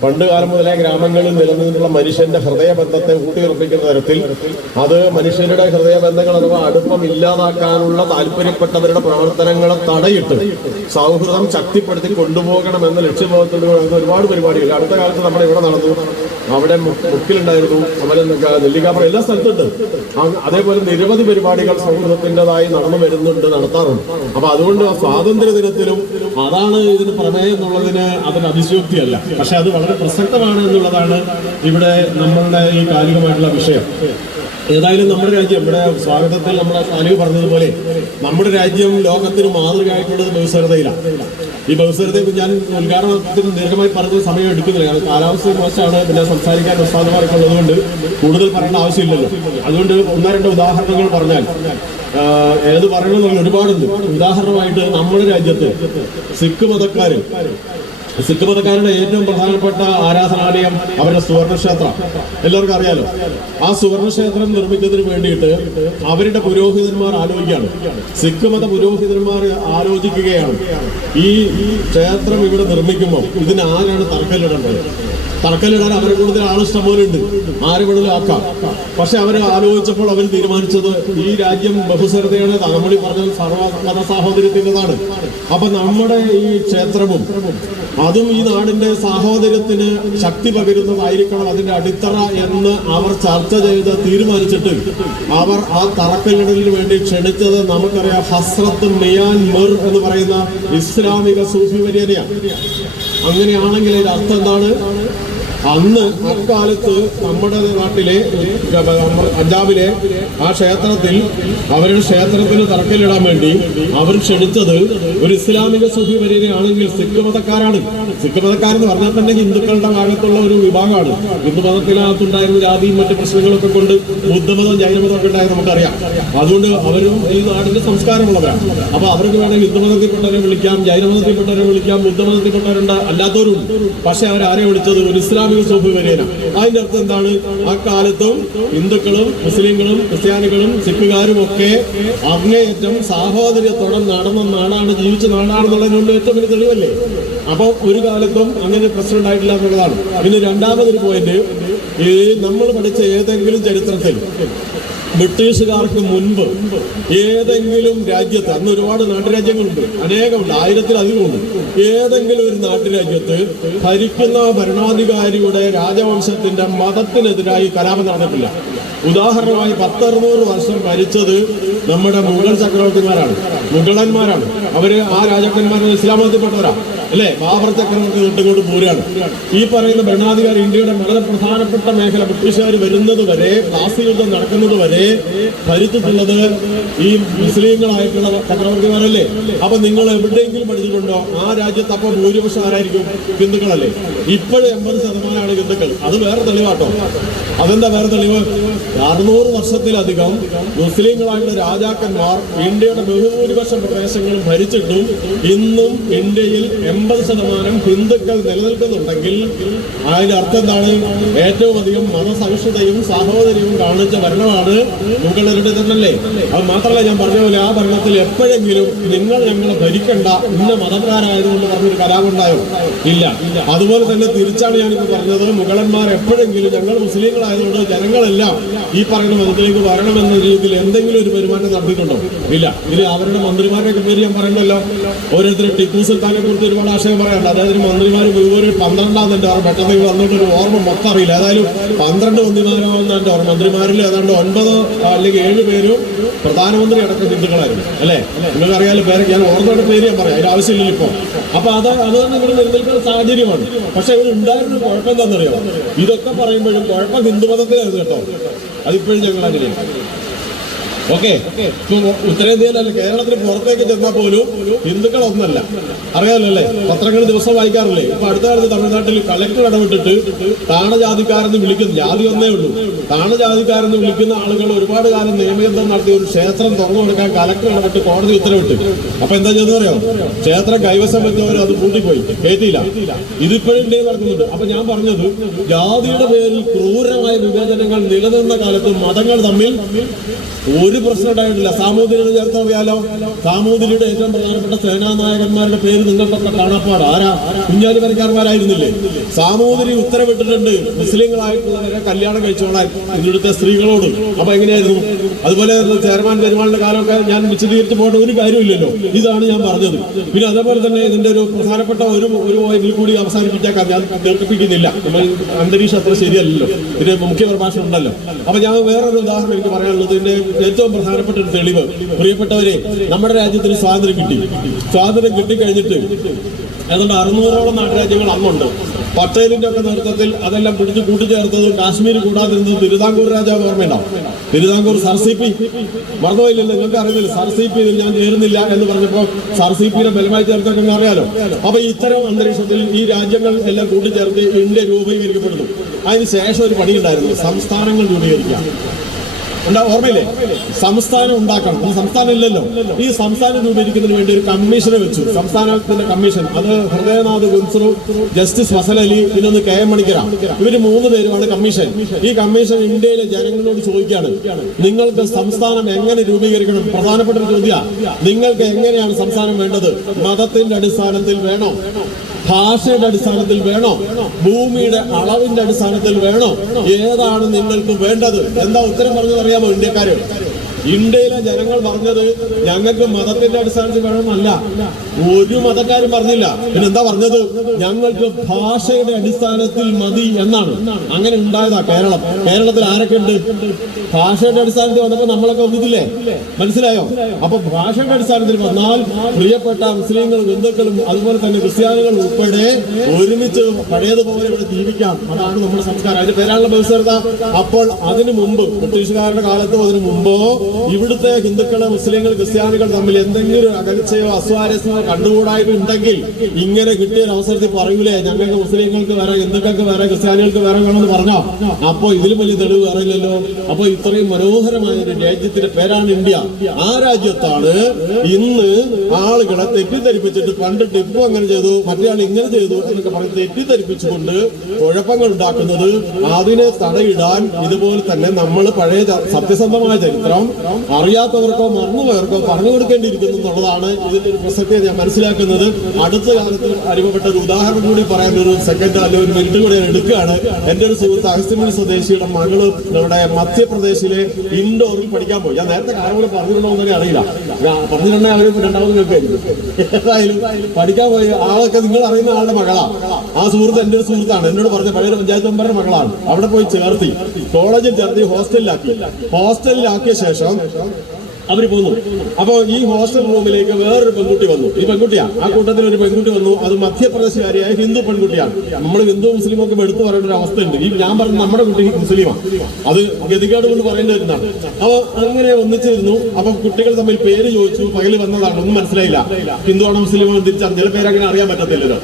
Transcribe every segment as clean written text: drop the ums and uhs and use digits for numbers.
പണ്ട് കാലം മുതലേ ഗ്രാമങ്ങളിൽ നിലനിന്നിട്ടുള്ള മനുഷ്യന്റെ ഹൃദയബന്ധത്തെ ഊട്ടിയുറപ്പിക്കുന്ന തരത്തിൽ അത് മനുഷ്യരുടെ ഹൃദയബന്ധങ്ങൾ അഥവാ അടുപ്പം ഇല്ലാതാക്കാനുള്ള താല്പര്യപ്പെട്ടവരുടെ പ്രവർത്തനങ്ങളെ തടയിട്ട് സൗഹൃദം ശക്തിപ്പെടുത്തി കൊണ്ടുപോകണമെന്ന ലക്ഷ്യബോധത്തോട് ഒരുപാട് പരിപാടികൾ അടുത്ത കാലത്ത് നമ്മുടെ ഇവിടെ നടന്നു. അവിടെ മുക്കിലുണ്ടായിരുന്നു, അതുപോലെ നെല്ലിക്കാപ്പുറം എല്ലാ സ്ഥലത്തുണ്ട്. അതേപോലെ നിരവധി പരിപാടികൾ സൗഹൃദത്തിൻ്റെതായി നടത്താറുണ്ട്. അപ്പൊ അതുകൊണ്ട് സ്വാതന്ത്ര്യ ദിനത്തിലും അതാണ് ഇതിന് പ്രമേയം എന്നുള്ളതിന് അതിന് അതിശയോക്തിയല്ല. പക്ഷെ അത് വളരെ പ്രസക്തമാണ് എന്നുള്ളതാണ് ഇവിടെ നമ്മളുടെ ഈ കാലികമായിട്ടുള്ള വിഷയം. ഏതായാലും നമ്മുടെ രാജ്യം ഇവിടെ സ്വാഗതത്തിൽ നമ്മുടെ സാലിഹ് പറഞ്ഞതുപോലെ നമ്മുടെ രാജ്യം ലോകത്തിന് മാതൃകയായിട്ടുള്ളത് ബഹുസ്വരതയിലാണ്. ഈ ബഹുസ്വരതയെ ഞാൻ ഉദ്ഘാടനത്തിന് ദീർഘമായി പറഞ്ഞ സമയം എടുക്കുന്നില്ല. കാരണം കാലാവസ്ഥ മോശമാണ്, പിന്നെ സംസാരിക്കാൻ ഉസ്താദുമാരൊക്കെ ഉള്ളതുകൊണ്ട് കൂടുതൽ പറയേണ്ട ആവശ്യമില്ലല്ലോ. അതുകൊണ്ട് ഒന്നോ രണ്ടോ ഉദാഹരണങ്ങൾ പറഞ്ഞാൽ ഏത് പറയണമെന്നുള്ള ഒരുപാടുണ്ട്. ഉദാഹരണമായിട്ട് നമ്മുടെ രാജ്യത്ത് സിഖ് മതക്കാരുടെ ഏറ്റവും പ്രധാനപ്പെട്ട ആരാധനാലയം അവരുടെ സുവർണക്ഷേത്രം എല്ലാവർക്കും അറിയാലോ. ആ സുവർണക്ഷേത്രം നിർമ്മിക്കുന്നതിന് വേണ്ടിയിട്ട് അവരുടെ പുരോഹിതന്മാർ ആലോചിക്കുകയാണ്. സിഖ് മത പുരോഹിതന്മാർ ആലോചിക്കുകയാണ്, ഈ ക്ഷേത്രം ഇവിടെ നിർമ്മിക്കുമ്പോൾ ഇതിന് ആരാണ് തറക്കല്ലിടേണ്ടത്. തറക്കല്ലിടാൻ അവരെ കൂടുതൽ ആളിഷ്ടം പോലെ ഉണ്ട്, ആരെ വേണമെങ്കിലും ആക്കാം. പക്ഷെ അവർ ആലോചിച്ചപ്പോൾ അവർ തീരുമാനിച്ചത് ഈ രാജ്യം ബഹുസ്വരതയാണ്, നമ്മൾ പറഞ്ഞത് സർവ്വമത സാഹോദര്യത്തിൻ്റെതാണ്. അപ്പൊ നമ്മുടെ ഈ ക്ഷേത്രവും അതും ഈ നാടിന്റെ സാഹോദര്യത്തിന് ശക്തി പകരുന്നതായിരിക്കണം അതിന്റെ അടിത്തറ എന്ന് അവർ ചർച്ച ചെയ്ത് തീരുമാനിച്ചിട്ട് അവർ ആ തറക്കല്ലിടലിന് വേണ്ടി ക്ഷണിച്ചത് നമുക്കറിയാം ഹസ്രത്ത് മിയാൻമർ എന്ന് പറയുന്ന ഇസ്ലാമിക സൂഫി വര്യനെയാണ്. അങ്ങനെയാണെങ്കിൽ ഇതിന്റെ അർത്ഥം എന്താണ്? അന്ന് അക്കാലത്ത് നമ്മുടെ നാട്ടിലെ പഞ്ചാബിലെ ആ ക്ഷേത്രത്തിൽ അവരുടെ ക്ഷേത്രത്തിന് തറക്കല്ലിടാൻ വേണ്ടി അവർ ക്ഷണിച്ചത് ഒരു ഇസ്ലാമിക സൂഫി വര്യനെയാണെങ്കിൽ സിഖ് മതക്കാരാണ്. സിഖ് മതക്കാരെന്ന് പറഞ്ഞാൽ തന്നെ ഹിന്ദുക്കളുടെ ഭാഗത്തുള്ള ഒരു വിഭാഗമാണ്. ഹിന്ദു മതത്തിനകത്തുണ്ടായിരുന്ന ജാതിയും മറ്റു പ്രശ്നങ്ങളൊക്കെ കൊണ്ട് ബുദ്ധമതം ജൈനമതം ഒക്കെ ഉണ്ടായത് നമുക്കറിയാം. അതുകൊണ്ട് അവരും ഈ നാടിന്റെ സംസ്കാരമുള്ളവരാണ്. അപ്പൊ അവർക്ക് വേണമെങ്കിൽ ഹിന്ദുമതത്തിൽപ്പെട്ടവരെ വിളിക്കാം, ജൈനമതത്തിൽപ്പെട്ടവരെ വിളിക്കാം, ബുദ്ധമതത്തിൽപ്പെട്ടവരുണ്ട്, അല്ലാത്തവരുണ്ട്. പക്ഷെ അവരാരെ വിളിച്ചത് ഒരു ഇസ്ലാമിക സൂഫി വര്യനാണ്. അതിന്റെ അർത്ഥം എന്താണ്? ആ കാലത്തും ഹിന്ദുക്കളും മുസ്ലിങ്ങളും ക്രിസ്ത്യാനികളും സിഖുകാരും ഒക്കെ അങ്ങേയറ്റം സാഹോദര്യത്തോടെ നടന്ന നാടാണ്, ജീവിച്ച നാടാണെന്നുള്ളതിനുള്ള ഏറ്റവും വലിയ തെളിവല്ലേ. അപ്പൊ ഒരു കാലത്തും അങ്ങനെ പ്രശ്നം ഉണ്ടായിട്ടില്ല എന്നുള്ളതാണ്. പിന്നെ രണ്ടാമതൊരു പോയിന്റ്, ഈ നമ്മൾ പഠിച്ച ഏതെങ്കിലും ചരിത്രത്തിൽ ബ്രിട്ടീഷുകാർക്ക് മുൻപ് ഏതെങ്കിലും രാജ്യത്ത്, അന്ന് ഒരുപാട് നാട്ടുരാജ്യങ്ങളുണ്ട്, അനേകമുണ്ട്, 1000-ലധികമുണ്ട്, ഏതെങ്കിലും ഒരു നാട്ടുരാജ്യത്ത് ഭരിക്കുന്ന ഭരണാധികാരിയുടെ രാജവംശത്തിന്റെ മതത്തിനെതിരായി കലാപം നടന്നിട്ടില്ല. ഉദാഹരണമായി 10-600 വർഷം ഭരിച്ചത് നമ്മുടെ മുഗൾ ചക്രവർത്തിമാരാണ്, മുഗളന്മാരാണ്. അവര് ആ രാജാക്കന്മാരെ ഇസ്ലാം മതത്തിൽപ്പെട്ടവരാണ് അല്ലെ. ബാബർ ചക്രവർത്തി തൊട്ടുകൊണ്ട് പോരാണ്. ഈ പറയുന്ന ഭരണാധികാരി ഇന്ത്യയുടെ വളരെ പ്രധാനപ്പെട്ട മേഖല ബ്രിട്ടീഷുകാർ വരുന്നത് വരെ, പ്ലാസി യുദ്ധം നടക്കുന്നത് വരെ ഭരിച്ചിട്ടുള്ളത് ഈ മുസ്ലിങ്ങളായിട്ടുള്ള ചക്രവർത്തിമാരല്ലേ. അപ്പൊ നിങ്ങൾ എവിടെയെങ്കിലും പഠിച്ചിട്ടുണ്ടോ ആ രാജ്യത്ത് അപ്പൊ ഭൂരിപക്ഷം ആരായിരിക്കും? ഹിന്ദുക്കളല്ലേ. ഇപ്പോഴും 80% ഹിന്ദുക്കൾ. അത് വേറെ തെളിവാട്ടോ. അതെന്താ വേറെ തെളിവ്? 600 വർഷത്തിലധികം മുസ്ലിങ്ങളായിട്ടുള്ള രാജാക്കന്മാർ ഇന്ത്യയുടെ ബഹുഭൂരിപക്ഷം പ്രദേശങ്ങളും ഭരിച്ചിട്ടും ഇന്നും ഇന്ത്യയിൽ 80% ഹിന്ദുക്കൾ നിലനിൽക്കുന്നുണ്ടെങ്കിൽ അതിന്റെ അർത്ഥം എന്താണ്? ഏറ്റവും അധികം മതസഹിഷ്ണുതയും സാഹോദര്യവും കാണിച്ച ഭരണമാണ് മുഗളരുടെ തന്നല്ലേ. അത് മാത്രമല്ല, ഞാൻ പറഞ്ഞ പോലെ ആ ഭരണത്തിൽ എപ്പോഴെങ്കിലും നിങ്ങൾ ഞങ്ങളെ ഭരിക്കണ്ട, ഇന്ന മതക്കാരായതുകൊണ്ട് പറഞ്ഞൊരു കലാപം ഉണ്ടായോ? ഇല്ല. അതുപോലെ തന്നെ തിരിച്ചാണ് ഞാനിപ്പോൾ പറഞ്ഞത്, മുഗളന്മാർ എപ്പോഴെങ്കിലും ഞങ്ങൾ മുസ്ലിങ്ങളായതുകൊണ്ട് ജനങ്ങളെല്ലാം ഈ പറയുന്ന മതത്തിലേക്ക് വരണമെന്ന രീതിയിൽ എന്തെങ്കിലും ഒരു പെരുമാറ്റം നടത്തിയിട്ടുണ്ടോ? ഇല്ല. ഇത് അവരുടെ മന്ത്രിമാരുടെയൊക്കെ പേര് ഞാൻ പറയണ്ടല്ലോ. ഓരോരുത്തർ ടിപ്പു സുൽത്താനെ കുറിച്ച് ഒരുപാട് ആശയം പറയാനുണ്ട്. അതായത് മന്ത്രിമാർ ഒരു 12 പെട്ടെന്ന് വന്നിട്ടൊരു ഓർമ്മ മൊത്തം അറിയില്ല. ഏതായാലും 12 മന്ത്രിമാരാവുന്ന എൻ്റെ ഓർമ്മ. മന്ത്രിമാരിൽ ഏതാണ്ട് 9 അല്ലെങ്കിൽ 7 പേരും പ്രധാനമന്ത്രി അടക്കം ഹിന്ദുക്കളായിരുന്നു അല്ലെ. നിങ്ങൾക്ക് അറിയാലോ പേര്. ഞാൻ ഓർമ്മയുടെ പേര് ഞാൻ പറയാം, അതിന് ആവശ്യമില്ല ഇപ്പോൾ. അപ്പൊ അത് തന്നെ ഇവിടെ നിലനിൽക്കുന്ന സാഹചര്യമാണ്. പക്ഷെ ഇവിടെ ഉണ്ടായിരുന്ന കുഴപ്പം എന്താണെന്നറിയോ? ഇതൊക്കെ പറയുമ്പോഴും കുഴപ്പം ഹിന്ദുമതത്തിലായിരുന്നു കേട്ടോ. അതിപ്പോഴും ഞങ്ങൾ അങ്ങനെയാണ്. ഓക്കെ. ഉത്തരേന്ത്യയിലല്ല, കേരളത്തിന് പുറത്തേക്ക് ചെന്നാൽ പോലും ഹിന്ദുക്കൾ ഒന്നല്ല. അറിയാമല്ലോ അല്ലേ, പത്രങ്ങൾ ദിവസം വായിക്കാറില്ലേ. ഇപ്പൊ അടുത്ത കാലത്ത് തമിഴ്നാട്ടിൽ കളക്ടർ ഇടപെട്ടിട്ട് താണജാതിക്കാരെന്ന് വിളിക്കുന്നു, ജാതി ഒന്നേ ഉള്ളൂ, താണജാതിക്കാരെന്ന് വിളിക്കുന്ന ആളുകൾ ഒരുപാട് കാലം നിയമയുദ്ധം നടത്തി ഒരു ക്ഷേത്രം തുറന്നു കൊടുക്കാൻ കളക്ടർ ഇടപെട്ട് കോടതി ഉത്തരവിട്ട്. അപ്പൊ എന്താ ചെയ്തെന്ന് പറയാം? ക്ഷേത്രം കൈവശം വെച്ചവർ അത് പൂട്ടിപ്പോയി, കയറ്റിയില്ല. ഇതിപ്പോഴും ഇന്ത്യയിൽ നടക്കുന്നുണ്ട്. അപ്പൊ ഞാൻ പറഞ്ഞത്, ജാതിയുടെ പേരിൽ ക്രൂരമായ വിവേചനങ്ങൾ നിലനിന്ന കാലത്ത് മതങ്ങൾ തമ്മിൽ ഒരു പ്രശ്നം ഉണ്ടായിട്ടില്ല. സാമൂതിരിയുടെ ചരിത്രം അറിയാലോ. സാമൂതിരിയുടെ ഏറ്റവും പ്രധാനപ്പെട്ട സേനാനായകന്മാരുടെ പേര് നിങ്ങൾക്കൊക്കെ കാണാപ്പാട്. ആരാ? കുഞ്ഞാലിമരക്കാരന്മാരായിരുന്നില്ലേ? സാമൂതിരി ഉത്തരവിട്ടിട്ടുണ്ട് മുസ്ലിങ്ങളായിട്ടുള്ളവരെ കല്യാണം കഴിച്ചോളാൻ ഇവിടുത്തെ സ്ത്രീകളോട്. അപ്പൊ എങ്ങനെയായിരുന്നു? അതുപോലെ ചെയർമാൻ പെരുമാളിന്റെ കാലമൊക്കെ ഞാൻ വിശദീകരിച്ച് പോകേണ്ട ഒരു കാര്യമില്ലല്ലോ. ഇതാണ് ഞാൻ പറഞ്ഞത്. പിന്നെ അതേപോലെ തന്നെ ഇതിന്റെ ഒരു പ്രധാനപ്പെട്ട ഒരു ഇതിൽ കൂടി അവസാനിപ്പിച്ചേക്കാം. ഞാൻ കേൾപ്പിക്കുന്നില്ല, അന്തരീക്ഷം അത്ര ശരിയല്ലല്ലോ. ഇതിന്റെ മുഖ്യ പ്രഭാഷണം ഉണ്ടല്ലോ. അപ്പൊ ഞാൻ വേറൊരു ഉദാഹരണം എനിക്ക് പറയാനുള്ളത്, ഇതിന്റെ ഏറ്റവും പ്രധാനപ്പെട്ട ഒരു തെളിവ്, പ്രിയപ്പെട്ടവരെ, നമ്മുടെ രാജ്യത്തിന് സ്വാതന്ത്ര്യം കിട്ടി. സ്വാതന്ത്ര്യം കിട്ടിക്കഴിഞ്ഞിട്ട് ഏതാണ്ട് 600ഓളം നാട്ടുരാജ്യങ്ങൾ അന്നുണ്ട്. പട്ടേലിന്റെ ഒക്കെ നേതൃത്വത്തിൽ അതെല്ലാം പിടിച്ച് കൂട്ടിച്ചേർത്തത് കാശ്മീർ കൂടാതിരുന്നത് തിരുവിതാംകൂർ രാജാവ് ഓർമ്മയുണ്ടാവും. തിരുവിതാംകൂർ സർസിപി മറന്നുപോയില്ലല്ലോ, നിങ്ങൾക്ക് അറിയില്ല. സർസിപി ഞാൻ ചേരുന്നില്ല എന്ന് പറഞ്ഞപ്പോൾ സർസിപിയുടെ ബലമായി ചേർത്തൊക്കെ അറിയാലോ. അപ്പൊ ഇത്തരം അന്തരീക്ഷത്തിൽ ഈ രാജ്യങ്ങൾ എല്ലാം കൂട്ടിച്ചേർത്ത് ഇന്ത്യ രൂപീകരിക്കപ്പെടുന്നു. അതിന് ശേഷം ഒരു പണിയുണ്ടായിരുന്നു, സംസ്ഥാനങ്ങൾ രൂപീകരിക്കാം. ഓർമ്മയില്ലേ? സംസ്ഥാനം ഉണ്ടാക്കണം. ഈ സംസ്ഥാനം ഇല്ലല്ലോ. ഈ സംസ്ഥാനം രൂപീകരിക്കുന്നതിന് വേണ്ടി ഒരു കമ്മീഷനെ വെച്ചു. സംസ്ഥാനത്തിന്റെ കമ്മീഷൻ, അത് ഹൃദയനാഥ് ഗുൻസറു, ജസ്റ്റിസ് ഫസൽ അലി, പിന്നൊന്ന് KM മണിക്കര. ഇവര് 3 പേരുമാണ് കമ്മീഷൻ. ഈ കമ്മീഷൻ ഇന്ത്യയിലെ ജനങ്ങളോട് ചോദിക്കുകയാണ്, നിങ്ങൾക്ക് സംസ്ഥാനം എങ്ങനെ രൂപീകരിക്കണം? പ്രധാനപ്പെട്ട ഒരു ചോദ്യം. നിങ്ങൾക്ക് എങ്ങനെയാണ് സംസ്ഥാനം വേണ്ടത്? മതത്തിന്റെ അടിസ്ഥാനത്തിൽ വേണോ? ഭാഷയുടെ അടിസ്ഥാനത്തിൽ വേണോ? ഭൂമിയുടെ അളവിന്റെ അടിസ്ഥാനത്തിൽ വേണോ? ഏതാണ് നിങ്ങൾക്ക് വേണ്ടത്? എന്താ ഉത്തരം പറഞ്ഞത് അറിയാമോ ഇന്ത്യക്കാര്? ഇന്ത്യയിലെ ജനങ്ങൾ പറഞ്ഞത് ഞങ്ങൾക്ക് മതത്തിന്റെ അടിസ്ഥാനത്തിൽ വേണമെന്നല്ല. ഒരു മതക്കാരും പറഞ്ഞില്ല. പിന്നെ എന്താ പറഞ്ഞത്? ഞങ്ങൾക്ക് ഭാഷയുടെ അടിസ്ഥാനത്തിൽ മതി എന്നാണ്. അങ്ങനെ ഉണ്ടായതാ കേരളം. കേരളത്തിൽ ആരൊക്കെ ഉണ്ട്? ഭാഷയുടെ അടിസ്ഥാനത്തിൽ വന്നപ്പോൾ നമ്മളൊക്കെ ഒന്നിച്ചില്ലേ? മനസ്സിലായോ? അപ്പൊ ഭാഷയുടെ അടിസ്ഥാനത്തിൽ വന്നാൽ പ്രിയപ്പെട്ട മുസ്ലിങ്ങളും ഹിന്ദുക്കളും അതുപോലെ തന്നെ ക്രിസ്ത്യാനികളും ഉൾപ്പെടെ ഒരുമിച്ച് പഴയതുപോലെ ഇവിടെ ജീവിക്കാം. അതാണ് നമ്മുടെ സംസ്കാരം. അതിന്റെ പേരാണുള്ള ബഹുസ്വരത. അപ്പോൾ അതിനു മുമ്പ്, ബ്രിട്ടീഷുകാരുടെ കാലത്തോ അതിനു മുമ്പോ ഇവിടുത്തെ ഹിന്ദുക്കള്, മുസ്ലിങ്ങൾ, ക്രിസ്ത്യാനികൾ തമ്മിൽ എന്തെങ്കിലും അകൽച്ചയോ അസ്വാരസ്യമോ കണ്ടുകൂടായിട്ടുണ്ടെങ്കിൽ ഇങ്ങനെ കിട്ടിയ ഒരു അവസരത്തിൽ പറയൂലേ, ഞങ്ങൾക്ക് മുസ്ലിങ്ങൾക്ക് വേറെ, ഹിന്ദുക്കൾക്ക് വേറെ, ക്രിസ്ത്യാനികൾക്ക് വേറെ വേണമെന്ന് പറഞ്ഞോ? അപ്പോ ഇതിലും വലിയ തെളിവ് അറിയില്ലല്ലോ. അപ്പൊ ഇത്രയും മനോഹരമായ ഒരു രാജ്യത്തിന്റെ പേരാണ് ഇന്ത്യ. ആ രാജ്യത്താണ് ഇന്ന് ആളുകളെ തെറ്റിദ്ധരിപ്പിച്ചിട്ട് പണ്ട് ടിപ്പു അങ്ങനെ ചെയ്തു, മറ്റേ ആൾ ഇങ്ങനെ ചെയ്തു എന്നൊക്കെ പറഞ്ഞ് തെറ്റിദ്ധരിപ്പിച്ചുകൊണ്ട് കുഴപ്പങ്ങൾ ഉണ്ടാക്കുന്നത്. അതിനെ തടയിടാൻ ഇതുപോലെ തന്നെ നമ്മൾ പഴയ സത്യസന്ധമായ ചരിത്രം അറിയാത്തവർക്കോ മറന്നുപോയവർക്കോ പറഞ്ഞു കൊടുക്കേണ്ടിയിരിക്കുന്നു എന്നുള്ളതാണ് ഇതിന്റെ ഒരു പ്രസക്തി ഞാൻ മനസ്സിലാക്കുന്നത്. അടുത്ത കാലത്ത് അനുഭവപ്പെട്ട ഒരു ഉദാഹരണം കൂടി പറയാൻ ഒരു സെക്കൻഡ് അല്ലെങ്കിൽ ഒരു മിനിറ്റ് കൂടി എടുക്കുകയാണ്. എന്റെ ഒരു സുഹൃത്ത് അഗസ്ത്യമുനി സ്വദേശിയുടെ മകള് നമ്മുടെ മധ്യപ്രദേശിലെ ഇൻഡോറിൽ പഠിക്കാൻ പോയി. ഞാൻ നേരത്തെ കാര്യങ്ങൾ പറഞ്ഞിട്ടുണ്ടോന്നൊക്കെ അറിയില്ല, പറഞ്ഞിട്ടുണ്ടെങ്കിൽ അവര് രണ്ടാമത് കേൾക്കായിരുന്നു. ഏതായാലും പഠിക്കാൻ പോയി ആളൊക്കെ നിങ്ങൾ അറിയുന്ന ആളുടെ മകളാണ്. ആ സുഹൃത്ത് എന്റെ ഒരു സുഹൃത്താണ്, എന്നോട് പറഞ്ഞ പഴയ പഞ്ചായത്ത് മെമ്പറുടെ മകളാണ്. അവിടെ പോയി ചേർത്തി, കോളേജിൽ ചേർത്തി, ഹോസ്റ്റലിലാക്കിയ ശേഷം അവര് പോന്നു. അപ്പൊ ഈ ഹോസ്റ്റൽ റൂമിലേക്ക് വേറൊരു പെൺകുട്ടി വന്നു. ഈ പെൺകുട്ടിയാണ്, ആ കൂട്ടത്തിൽ ഒരു പെൺകുട്ടി വന്നു. അത് മധ്യപ്രദേശുകാരിയായ ഹിന്ദു പെൺകുട്ടിയാണ്. നമ്മൾ ഹിന്ദു മുസ്ലിം ഒക്കെ എടുത്തു പറയേണ്ട ഒരു അവസ്ഥയുണ്ട്. ഈ ഞാൻ പറഞ്ഞ നമ്മുടെ കുട്ടി മുസ്ലിമാണ്, അത് ഗതികേട് കൊണ്ട് പറയേണ്ടി വരുന്നതാണ്. അപ്പൊ അങ്ങനെ ഒന്നിച്ചിരുന്നു. അപ്പൊ കുട്ടികൾ തമ്മിൽ പേര് ചോദിച്ചു. പകല് വന്നതാണ്, ഒന്നും മനസ്സിലായില്ല. ഹിന്ദു ആണോ മുസ്ലിമാണോ തിരിച്ചറിഞ്ഞ ചില പേര് അങ്ങനെ അറിയാൻ പറ്റത്തില്ലല്ലോ.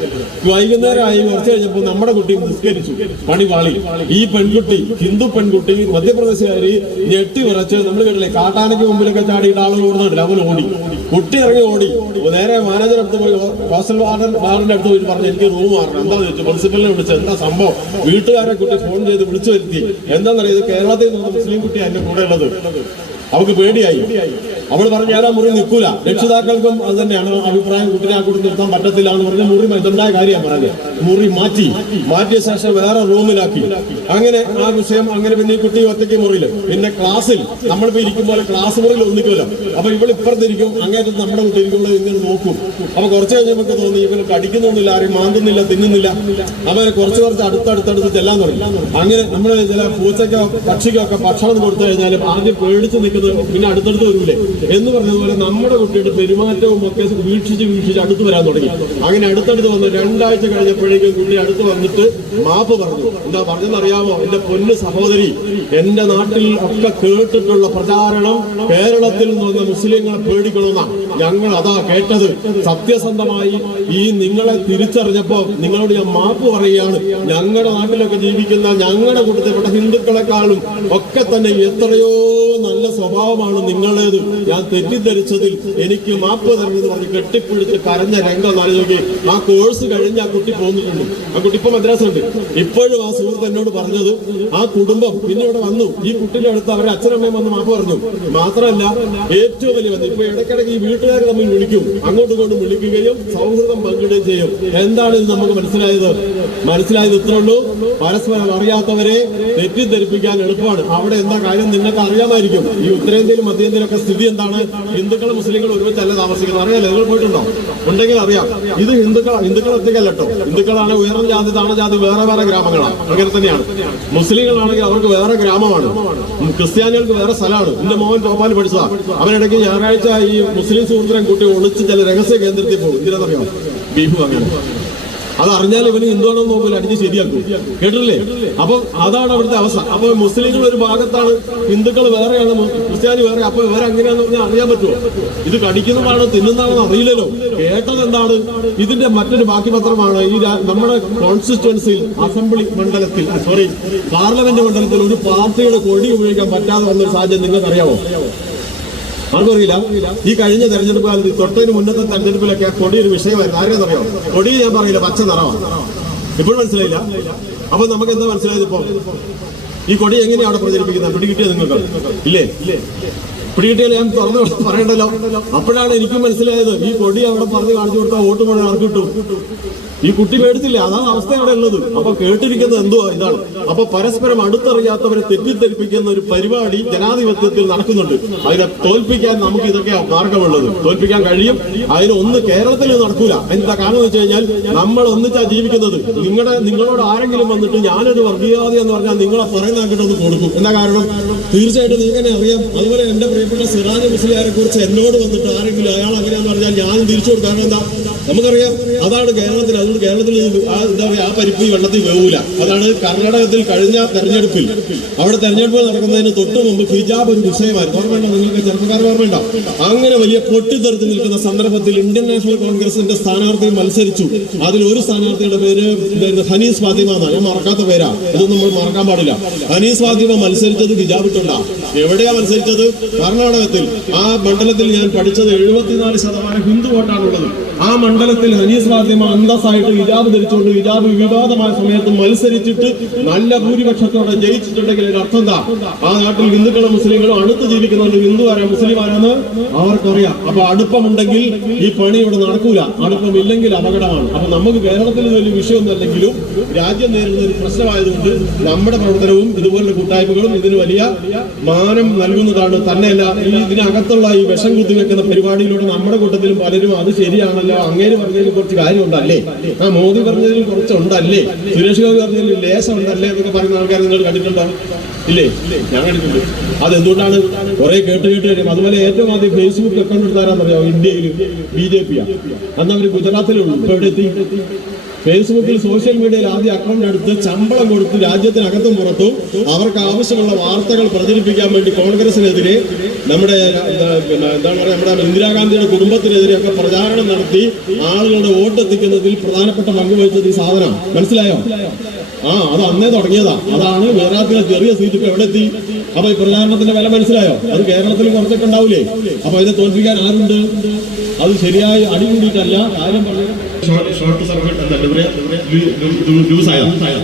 വൈകുന്നേരമായി കുറച്ച് കഴിഞ്ഞപ്പോൾ നമ്മുടെ കുട്ടി നിസ്കരിച്ചു, പണി വാളി. ഈ പെൺകുട്ടി, ഹിന്ദു പെൺകുട്ടി, മധ്യപ്രദേശുകാരി ഞെട്ടി വിറച്ച്, നമ്മൾ കേട്ടില്ലേ കാട്ടാനയ്ക്ക് മുമ്പിലൊക്കെ ചാടിയിട്ട് ആളുകൾ ഓടുന്നുണ്ട്, അവൻ ഓടി. കുട്ടി ഇറങ്ങി ഓടി നേരെ മാനേജർ അടുത്ത് പോയി, ഹോസ്റ്റൽ വാർഡന്റെ അടുത്ത് പോയി പറഞ്ഞു എനിക്ക് റൂം മാറണം. എന്താ ചോദിച്ചു, പ്രിൻസിപ്പലിനെ വിളിച്ചു. എന്താ സംഭവം? വീട്ടുകാരെ കുട്ടി ഫോൺ ചെയ്ത് വിളിച്ചു വരുത്തി. എന്താണെന്നറിയത്, കേരളത്തിൽ നിന്ന് മുസ്ലിം കുട്ടി എന്റെ കൂടെ ഉള്ളത്. അവൾക്ക് പേടിയായി. അവൾ പറഞ്ഞു ഞാൻ ആ മുറി നിൽക്കൂല. രക്ഷിതാക്കൾക്കും അത് തന്നെയാണ് അഭിപ്രായം, കുട്ടിനെ ആ കൂട്ടി നിർത്താൻ പറ്റത്തില്ല എന്ന് പറഞ്ഞ് മുറി ഇതുണ്ടായ കാര്യമാണ് പറഞ്ഞത്. മുറി മാറ്റിയ ശേഷം വേറെ റൂമിലാക്കി. അങ്ങനെ ആ വിഷയം അങ്ങനെ. പിന്നെ ഈ കുട്ടി ഒറ്റയ്ക്ക് മുറിയിൽ. പിന്നെ ക്ലാസ്സിൽ നമ്മളിപ്പോ ഇരിക്കുമ്പോൾ ക്ലാസ് മുറിയിൽ ഒന്നിക്കുമല്ലോ. അപ്പൊ ഇവൾ ഇപ്പുറത്തിരിക്കും, അങ്ങേറ്റം നമ്മുടെ കുട്ടി ഇരിക്കുമ്പോൾ ഇങ്ങനെ നോക്കും. അപ്പൊ കുറച്ച് കഴിഞ്ഞ് നമുക്ക് തോന്നി ഇവന് കടിക്കുന്നൊന്നുമില്ല, ആരെയും മാന്തുന്നില്ല, തിന്നുന്നില്ല. അവരെ കുറച്ച് അടുത്തടുത്ത് ചെല്ലാൻ തുടങ്ങി. അങ്ങനെ നമ്മൾ ചില പൂച്ചയ്ക്കോ പക്ഷിക്കോ ഒക്കെ ഭക്ഷണം കൊടുത്തു കഴിഞ്ഞാലും ആദ്യം പേടിച്ച് നിൽക്കുന്നത് പിന്നെ അടുത്തടുത്ത് വരൂലേ എന്ന് പറഞ്ഞതുപോലെ നമ്മുടെ കുട്ടിയുടെ പെരുമാറ്റവും ഒക്കെ വീക്ഷിച്ച് അടുത്ത് വരാൻ തുടങ്ങി. അങ്ങനെ അടുത്തടുത്ത് വന്ന് 2 ആഴ്ച കഴിഞ്ഞപ്പോഴേക്കും കുട്ടി അടുത്ത് വന്നിട്ട് മാപ്പ് പറഞ്ഞു. എന്താ പറഞ്ഞെന്നറിയാമോ? എന്റെ പൊന്നു സഹോദരി, എന്റെ നാട്ടിൽ ഒക്കെ കേട്ടിട്ടുള്ള പ്രചാരണം കേരളത്തിൽ നിന്ന് മുസ്ലിങ്ങളെ പേടിക്കണമെന്നാണ്. ഞങ്ങൾ അതാ കേട്ടത്. സത്യസന്ധമായി ഈ നിങ്ങളെ തിരിച്ചറിഞ്ഞപ്പോ നിങ്ങളോട് ഞാൻ മാപ്പ് പറയുകയാണ്. ഞങ്ങളുടെ നാട്ടിലൊക്കെ ജീവിക്കുന്ന ഞങ്ങളുടെ കൂട്ടത്തിൽപ്പെട്ട ഹിന്ദുക്കളെക്കാളും ഒക്കെ തന്നെ എത്രയോ നല്ല സ്വഭാവമാണ് നിങ്ങളേത്, ഞാൻ തെറ്റിദ്ധരിച്ചതിൽ എനിക്ക് മാപ്പ് തരണമെന്ന് പറഞ്ഞ് കെട്ടിപ്പിടിച്ച് കരഞ്ഞ രംഗം ആലോചിക്കുക. ആ കോഴ്സ് കഴിഞ്ഞ് ആ കുട്ടി പോന്നിട്ടുണ്ട്. ആ കുട്ടി ഇപ്പൊ മദ്രാസുണ്ട്. ഇപ്പോഴും ആ സുഹൃത്ത് എന്നോട് പറഞ്ഞത് ആ കുടുംബം പിന്നെ ഇവിടെ വന്നു, ഈ കുട്ടിയുടെ അടുത്ത് അവരെ അച്ഛനമ്മയും വന്ന് മാപ്പ് പറഞ്ഞു. മാത്രമല്ല ഏറ്റവും വലിയ ബന്ധം ഇപ്പൊ ഇടയ്ക്കിടയ്ക്ക് ഈ വീട്ടുകാർ തമ്മിൽ വിളിക്കും, അങ്ങോട്ടും ഇങ്ങോട്ടും വിളിക്കുകയും സൗഹൃദം പങ്കിടുകയും ചെയ്യും. എന്താണ് ഇത് നമുക്ക് മനസ്സിലായത് ഇത്രേ ഉള്ളൂ. പരസ്പരം അറിയാത്തവരെ തെറ്റിദ്ധരിപ്പിക്കാൻ എളുപ്പമാണ്. അവിടെ എന്താ കാര്യം നിങ്ങൾക്ക് അറിയാമായിരിക്കും. ഈ ഉത്തരേന്ത്യയിലും മധ്യേന്ത്യയിലൊക്കെ സ്ഥിതി എന്താണ്? ഹിന്ദുക്കളും മുസ്ലിങ്ങളും ഒരുമിച്ചല്ല താമസിക്കുന്നത്. അറിയാലോ, നിങ്ങൾ പോയിട്ടുണ്ടോ? ഉണ്ടെങ്കിൽ അറിയാം. ഇത് ഹിന്ദുക്കൾ ഒറ്റയ്ക്കല്ല കേട്ടോ. ഹിന്ദുക്കളാണ് ഉയർന്ന ജാതി, താണ ജാതി വേറെ വേറെ ഗ്രാമങ്ങളാണ്. അങ്ങനെ തന്നെയാണ്. മുസ്ലിങ്ങളാണെങ്കിൽ അവർക്ക് വേറെ ഗ്രാമമാണ്, ക്രിസ്ത്യാനികൾക്ക് വേറെ സ്ഥലമാണ്. എന്റെ മോൻ ഭോപ്പാൽ പഠിച്ചതാ. അവനിടയ്ക്ക് ഞായറാഴ്ച ഈ മുസ്ലിം സുഹൃത്തിനെ കുട്ടി ഒളിച്ച് ചില രഹസ്യ കേന്ദ്രത്തിൽ പോകും. ഇതിനറിയാം, ബീഫു അങ്ങനെ. അത് അറിഞ്ഞാൽ ഇവന് ഹിന്ദുവാണോ നോക്കില്ല, അടിച്ച് ശരിയാക്കും. കേട്ടില്ലേ? അപ്പൊ അതാണ് അവിടുത്തെ അവസ്ഥ. അപ്പൊ മുസ്ലിങ്ങൾ ഒരു ഭാഗത്താണ്, ഹിന്ദുക്കൾ വേറെയാണ്, ക്രിസ്ത്യാനി വേറെ. അപ്പൊ ഇവരെ എങ്ങനെയാണെന്ന് പറഞ്ഞാൽ അറിയാൻ പറ്റുമോ? ഇത് കടിക്കുന്നതാണോ തിന്നുന്നതാണോ അറിയില്ലല്ലോ. കേട്ടത് എന്താണ്? ഇതിന്റെ മറ്റൊരു ബാക്കി പത്രമാണ് ഈ നമ്മുടെ കോൺസ്റ്റിറ്റ്യുവൻസിയിൽ അസംബ്ലി മണ്ഡലത്തിൽ പാർലമെന്റ് മണ്ഡലത്തിൽ ഒരു പാർട്ടിയുടെ കൊടി ഉപയോഗിക്കാൻ പറ്റാതെ വന്നൊരു സാഹചര്യം നിങ്ങൾക്ക് അറിയാമോ? ആർക്കറിയില്ല. ഈ കഴിഞ്ഞ തെരഞ്ഞെടുപ്പ് കാലത്ത് തൊട്ടതിന് മുന്നത്തെ തെരഞ്ഞെടുപ്പിലൊക്കെ ആ കൊടി ഒരു വിഷയമായിരുന്നു. ആരെയെന്നറിയാം? കൊടി ഞാൻ പറയില്ല, പച്ച നിറമാണ്. ഇപ്പോഴും മനസ്സിലായില്ല. അപ്പൊ നമുക്ക് എന്താ മനസ്സിലായത്? ഇപ്പൊ ഈ കൊടി എങ്ങനെയാണ് അവിടെ പ്രചരിപ്പിക്കുന്നത്? പിടികിട്ടിയ നിങ്ങൾക്ക് ഇല്ലേ? പിടികിട്ടിയാൽ ഞാൻ തുറന്നു പറയണ്ടല്ലോ. അപ്പോഴാണ് എനിക്കും മനസ്സിലായത് ഈ കൊടി അവിടെ പറഞ്ഞ് കാണിച്ചു കൊടുത്താൽ വോട്ട് മുഴുവൻ ആർക്ക് കിട്ടും? ഈ കുട്ടി പേടിച്ചില്ല. അതാണ് അവസ്ഥ അവിടെ ഉള്ളത്. അപ്പൊ കേട്ടിരിക്കുന്നത് എന്തുവാ? ഇതാണ്. അപ്പൊ പരസ്പരം അടുത്തറിയാത്തവരെ തെറ്റിദ്ധരിപ്പിക്കുന്ന ഒരു പരിപാടി ജനാധിപത്യത്തിൽ നടക്കുന്നുണ്ട്. അതിനെ തോൽപ്പിക്കാൻ നമുക്ക് ഇതൊക്കെ മാർഗമുള്ളത്. തോൽപ്പിക്കാൻ കഴിയും. അതിന് കേരളത്തിൽ നടക്കൂല. എന്താ കാരണം എന്ന് വെച്ച് കഴിഞ്ഞാൽ നമ്മൾ ഒന്നിച്ചാ ജീവിക്കുന്നത്. നിങ്ങളോട് ആരെങ്കിലും വന്നിട്ട് ഞാനൊരു വർഗീയവാദി എന്ന് പറഞ്ഞാൽ നിങ്ങളെ പറയുന്ന അങ്ങോട്ടൊന്ന് കൊടുക്കും. എന്താ കാരണം? തീർച്ചയായിട്ടും നിങ്ങൾക്ക് അറിയാം. അതുപോലെ എന്റെ പ്രിയപ്പെട്ട സിറാജ് മുസ്ലിയാരെ കുറിച്ച് എന്നോട് വന്നിട്ട് ആരെങ്കിലും അയാൾ അങ്ങനെയാന്ന് പറഞ്ഞാൽ ഞാനും തിരിച്ചു കൊടുക്കും. കാരണം എന്താ? നമുക്കറിയാം അതാണ് കേരളത്തിൽ. അതുകൊണ്ട് കേരളത്തിൽ എന്താ പറയുക, ആ പരിപ്പ് ഈ വെള്ളത്തിൽ വേവൂല. അതാണ് കർണാടകത്തിൽ കഴിഞ്ഞ തെരഞ്ഞെടുപ്പിൽ, അവിടെ തെരഞ്ഞെടുപ്പ് നടക്കുന്നതിന് തൊട്ട് മുമ്പ് ഹിജാബ് ഒരു വിഷയമായിരുന്നു. ഓർമ്മയുണ്ടോ നിങ്ങൾക്ക്? ചെറുപ്പക്കാർ ഓർമ്മയുണ്ടോ? അങ്ങനെ വലിയ പൊട്ടിത്തെറിച്ച് നിൽക്കുന്ന സന്ദർഭത്തിൽ ഇന്ത്യൻ നാഷണൽ കോൺഗ്രസിന്റെ സ്ഥാനാർത്ഥി മത്സരിച്ചു. അതിൽ ഒരു സ്ഥാനാർത്ഥിയുടെ പേര് ഹനീസ് ഫാത്തിമ എന്നാണ്. ഞാൻ മറക്കാത്ത പേരാ, ഇതൊന്നും നമ്മൾ മറക്കാൻ പാടില്ല. ഹനീസ് ഫാത്തിമ മത്സരിച്ചത് ഹിജാബ് ഇട്ടുണ്ടാ. എവിടെയാ മത്സരിച്ചത്? കർണാടകത്തിൽ. ആ മണ്ഡലത്തിൽ ഞാൻ പഠിച്ചത് 74% ഹിന്ദു വോട്ടാണുള്ളത്. ആ മണ്ഡലത്തിൽ ഹനീസ് ഫാത്തിമ അന്തസ്സായിട്ട് ഹിജാബ് ധരിച്ചുകൊണ്ട് ഹിജാബ് വിവാദമായ സമയത്ത് മത്സരിച്ചിട്ട് നല്ല ഭൂരിപക്ഷത്തോടെ ജയിച്ചിട്ടുണ്ടെങ്കിൽ അതിന്റെ അർത്ഥം എന്താ? ആ നാട്ടിൽ ഹിന്ദുക്കളും മുസ്ലിങ്ങളും അടുത്ത് ജീവിക്കുന്നുണ്ട്. ഹിന്ദു ആരാ മുസ്ലിം ആരാന്ന് അവർക്കറിയാം. അപ്പൊ അടുപ്പമുണ്ടെങ്കിൽ ഈ പണി ഇവിടെ നടക്കൂല. അടുപ്പമില്ലെങ്കിൽ അപകടമാണ്. അപ്പൊ നമുക്ക് കേരളത്തിൽ വലിയ വിഷയമൊന്നുമല്ലെങ്കിലും രാജ്യം നേരിടുന്ന ഒരു പ്രശ്നമായതുകൊണ്ട് നമ്മുടെ പ്രവർത്തനവും ഇതുപോലുള്ള കൂട്ടായ്മകളും ഇതിന് വലിയ മാനം നൽകുന്നതാണ്. തന്നെയല്ല, ഇതിനകത്തുള്ള ഈ വിഷം കുത്തിവെക്കുന്ന പരിപാടിയിലൂടെ നമ്മുടെ കൂട്ടത്തിലും പലരും അത് ശരിയാണല്ലോ, അങ്ങേര് പറഞ്ഞതിൽ കുറച്ച് കാര്യമുണ്ടല്ലേ, ആ മോദി പറഞ്ഞതിൽ കുറച്ചുണ്ടല്ലേ, സുരേഷ് ഗോപി പറഞ്ഞതിൽ ലേശം ഉണ്ടല്ലേ എന്നൊക്കെ പറയുന്ന ആൾക്കാർ നിങ്ങൾ കണ്ടിട്ടുണ്ടോ? ഇല്ലേ? ഞാൻ കണ്ടിട്ടുണ്ട്. അതെന്തുകൊണ്ടാണ്? കുറെ കേട്ട് വരും. അതുപോലെ ഏറ്റവും ആദ്യം ഫേസ്ബുക്ക് അക്കൗണ്ട് എടുത്താരാന്നറിയാമോ? ഇന്ത്യയിൽ BJP. അന്ന് അവർ ഗുജറാത്തിലുള്ളൂ. ഇപ്പൊ എവിടെ എത്തി? ഫേസ്ബുക്കിൽ, സോഷ്യൽ മീഡിയയിൽ ആദ്യം അക്കൗണ്ട് എടുത്ത് ശമ്പളം കൊടുത്ത് രാജ്യത്തിനകത്തും പുറത്തും അവർക്ക് ആവശ്യമുള്ള വാർത്തകൾ പ്രചരിപ്പിക്കാൻ വേണ്ടി കോൺഗ്രസിനെതിരെ, നമ്മുടെ എന്താണ് പറയുക, നമ്മുടെ ഇന്ദിരാഗാന്ധിയുടെ കുടുംബത്തിനെതിരെയൊക്കെ പ്രചാരണം നടത്തി ആളുകളുടെ വോട്ടെത്തിക്കുന്നതിൽ പ്രധാനപ്പെട്ട പങ്ക് വഹിച്ചത് ഈ സാധനം. മനസ്സിലായോ? അത് അന്നേ തുടങ്ങിയതാ. അതാണ് ഗുജറാത്തിലെ ചെറിയ സീറ്റ് ഇപ്പൊ എവിടെ എത്തി? അപ്പൊ ഈ പ്രചാരണത്തിന്റെ വില മനസ്സിലായോ? അത് കേരളത്തിൽ കുറച്ചൊക്കെ ഉണ്ടാവൂലേ? അപ്പൊ ഇതിനെ തോൽപ്പിക്കാൻ ആരുണ്ട്? അത് ശരിയായി അടികൂടിയിട്ടല്ല, കാര്യം പറഞ്ഞു ഷോർട്ട് സർക്യൂട്ട്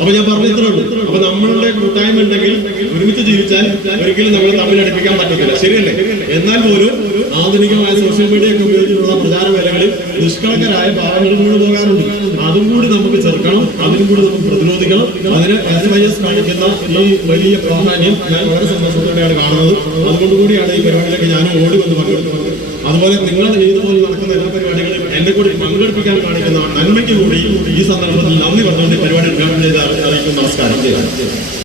അപ്പൊ ഞാൻ പറഞ്ഞിട്ടുണ്ട്. അപ്പൊ നമ്മളുടെ കൂട്ടായ്മ ഉണ്ടെങ്കിൽ, ഒരുമിച്ച് ജീവിച്ചാൽ ഒരിക്കലും നമ്മൾ തമ്മിൽ അടുപ്പിക്കാൻ പറ്റത്തില്ല. ശരിയല്ലേ? എന്നാൽ പോലും ആധുനികമായ സോഷ്യൽ മീഡിയ ഒക്കെ ഉപയോഗിച്ചിട്ടുള്ള പ്രചാര വേലകളിൽ നിഷ്കളങ്കരായ ഭാവങ്ങളും കൂടി പോകാറുണ്ട്. അതും കൂടി നമുക്ക് ചെറുക്കണം, അതിനും കൂടി നമുക്ക് പ്രതിരോധിക്കണം. അതിന് SYS കാണിക്കുന്ന ഈ വലിയ പ്രാധാന്യം ഞാൻ വളരെ സന്തോഷത്തോടെയാണ് കാണുന്നത്. അതുകൊണ്ടുകൂടിയാണ് ഈ പരിപാടിയിലൊക്കെ ഞാൻ ഓടി വന്ന് പങ്കെടുക്കുന്നത്. അതുപോലെ നിങ്ങളുടെ ഇതുപോലെ നടക്കുന്ന എല്ലാ പരിപാടികളും എന്നെ കൂടി പങ്കെടുപ്പിക്കാൻ കാണിക്കുന്ന നന്മയ്ക്ക് കൂടി ഈ സന്ദർഭത്തിൽ നന്ദി പറഞ്ഞുകൊണ്ട് പരിപാടി ഉദ്ഘാടനം ചെയ്ത് അറിയിക്കും. നമസ്കാരം.